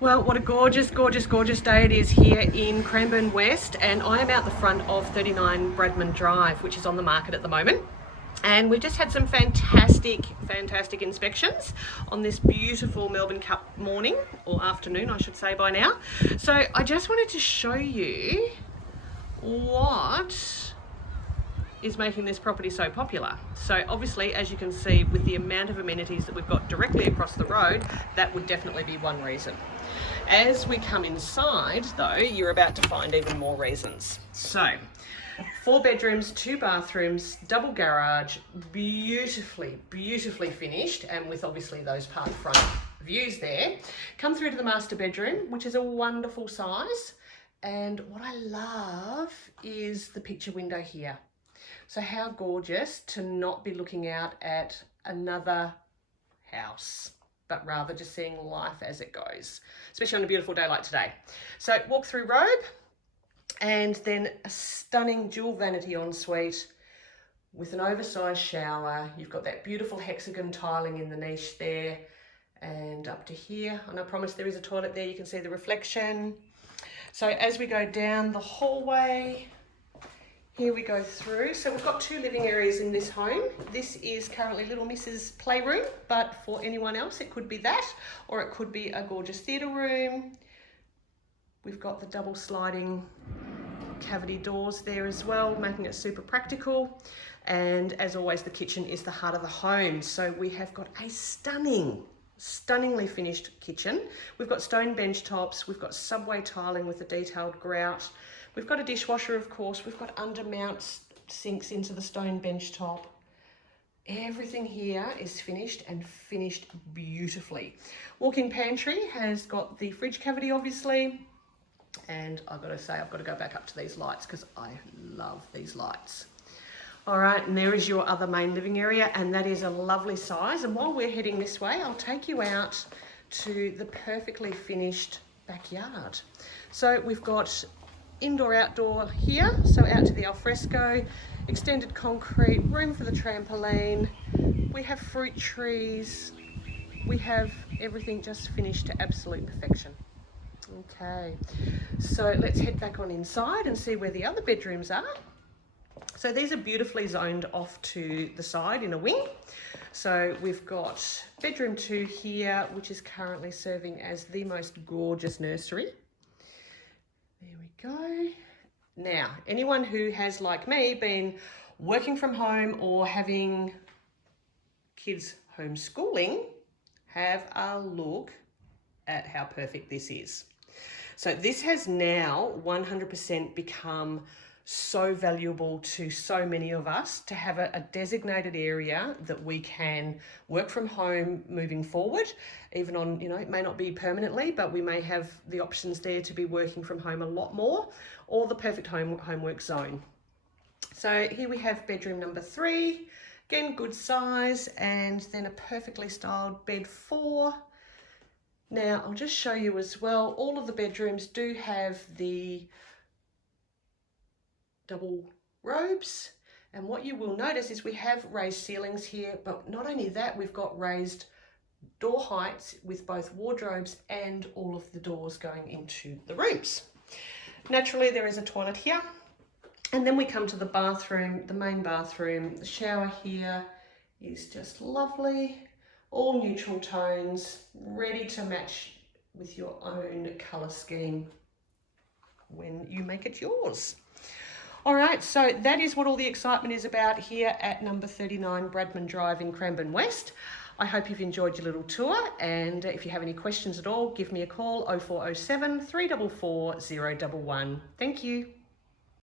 Well, what a gorgeous, gorgeous, gorgeous day it is here in Cranbourne West, and I am out the front of 39 Bradman Drive, which is on the market at the moment. And we've just had some fantastic inspections on this beautiful Melbourne Cup morning, or afternoon I should say by now. So I just wanted to show you what is making this property so popular. So obviously, as you can see, with the amount of amenities that we've got directly across the road, that would definitely be one reason. As we come inside though, you're about to find even more reasons. So 4 bedrooms, 2 bathrooms, double garage, beautifully finished, and with obviously those park front views there. Come through to the master bedroom, which is a wonderful size. And what I love is the picture window here. So how gorgeous to not be looking out at another house, but rather just seeing life as it goes, especially on a beautiful day like today. So walk through robe, and then a stunning dual vanity ensuite with an oversized shower. You've got that beautiful hexagon tiling in the niche there, and up to here, and I promise there is a toilet there, you can see the reflection. So as we go down the hallway, here we go through. So we've got 2 living areas in this home. This is currently little Mrs. Playroom, but for anyone else, it could be that, or it could be a gorgeous theatre room. We've got the double sliding cavity doors there as well, making it super practical. And as always, the kitchen is the heart of the home. So we have got a stunningly finished kitchen. We've got stone bench tops, we've got subway tiling with a detailed grout. We've got a dishwasher, of course. We've got undermount sinks into the stone bench top. Everything here is finished, and finished beautifully. Walk-in pantry has got the fridge cavity, obviously. And I've got to say, I've got to go back up to these lights because I love these lights. All right, and there is your other main living area, and that is a lovely size. And while we're heading this way, I'll take you out to the perfectly finished backyard. So we've got indoor outdoor here, so out to the alfresco, extended concrete, room for the trampoline, we have fruit trees, we have everything just finished to absolute perfection. Okay, so let's head back on inside and see where the other bedrooms are. So these are beautifully zoned off to the side in a wing. So we've got bedroom 2 here, which is currently serving as the most gorgeous nursery. There we go. Now, anyone who has, like me, been working from home or having kids homeschooling, have a look at how perfect this is. So this has now 100% become so valuable to so many of us to have a designated area that we can work from home moving forward, even on, it may not be permanently, but we may have the options there to be working from home a lot more, or the perfect homework zone. So here we have bedroom number 3, again, good size, and then a perfectly styled bed 4. Now, I'll just show you as well, all of the bedrooms do have the double robes, and what you will notice is we have raised ceilings here, but not only that, we've got raised door heights with both wardrobes and all of the doors going into the rooms. Naturally, there is a toilet here, and then we come to the bathroom, the main bathroom. The shower here is just lovely, all neutral tones, ready to match with your own colour scheme when you make it yours. All right, so that is what all the excitement is about here at number 39 Bradman Drive in Cranbourne West. I hope you've enjoyed your little tour, and if you have any questions at all, give me a call, 0407 344 011. Thank you.